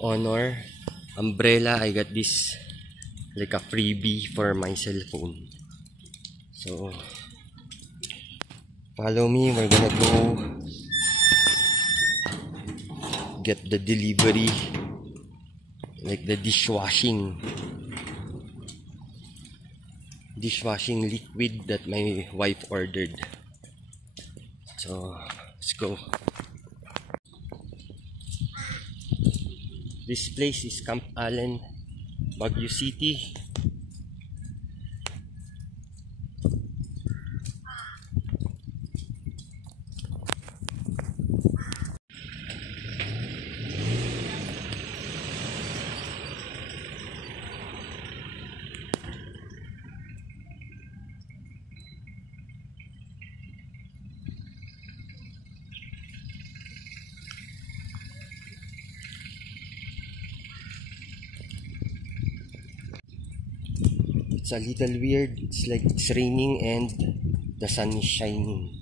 Honor umbrella. I got this like a freebie for my cell phone. So follow me, we're gonna go get the delivery, like the dishwashing liquid that my wife ordered. So let's go. This place is Camp Allen, Baguio City. It's a little weird. It's like it's raining and the sun is shining.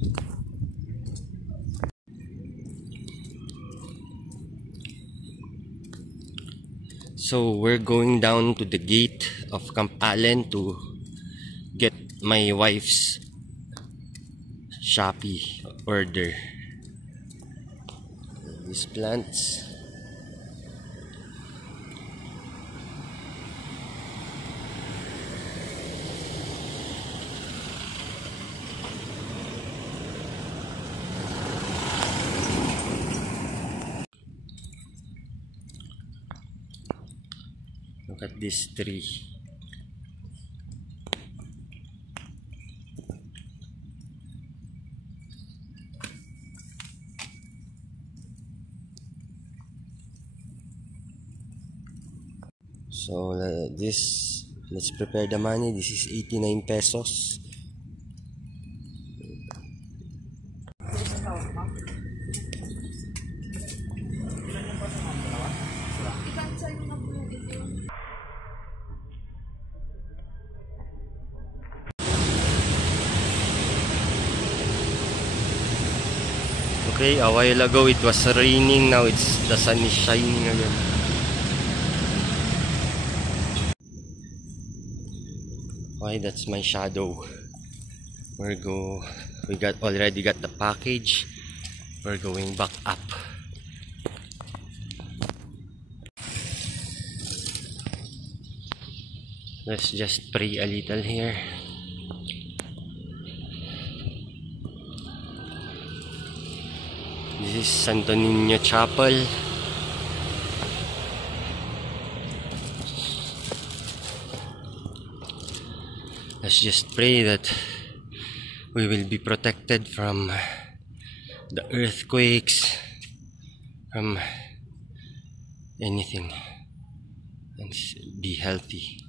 So we're going down to the gate of Camp Allen to get my wife's Shopee order. These plants. Look at this tree. So let's prepare the money. This is 89 pesos. Okay, a while ago it was raining, now the sun is shining again. Why, that's my shadow. We already got the package. We're going back up. Let's just pray a little here. This is Santo Niño Chapel. Let's just pray that we will be protected from the earthquakes, from anything, and be healthy.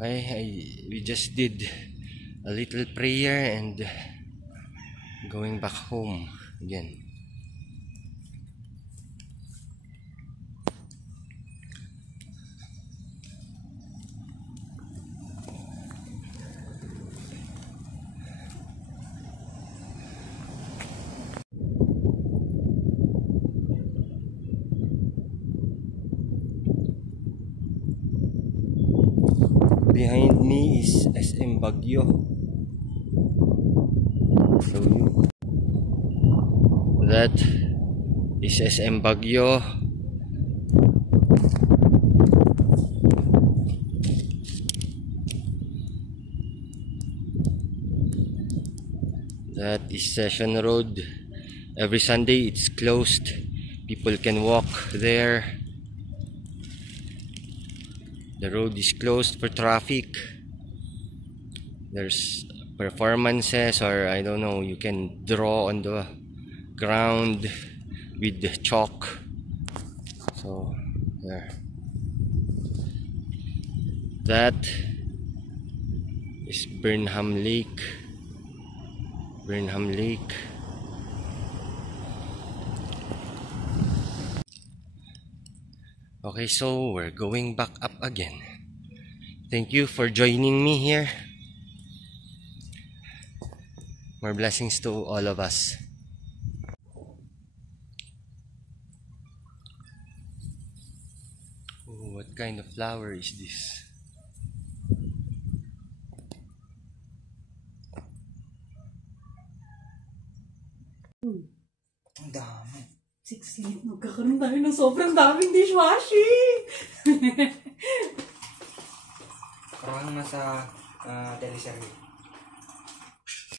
We just did a little prayer and going back home again. Behind me is SM Baguio. So that is SM Baguio. That is Session Road. Every Sunday it's closed. People can walk there. The road is closed for traffic. There's performances, or I don't know, you can draw on the ground with the chalk. So there. That is Burnham Lake. Burnham Lake. Okay, so we're going back up again. Thank you for joining me here. More blessings to all of us. Oh, what kind of flower is this? Ang dami. 6 feet. Magkakaroon tayo ng sobrang daming dishwashing. Parang nasa teleserye.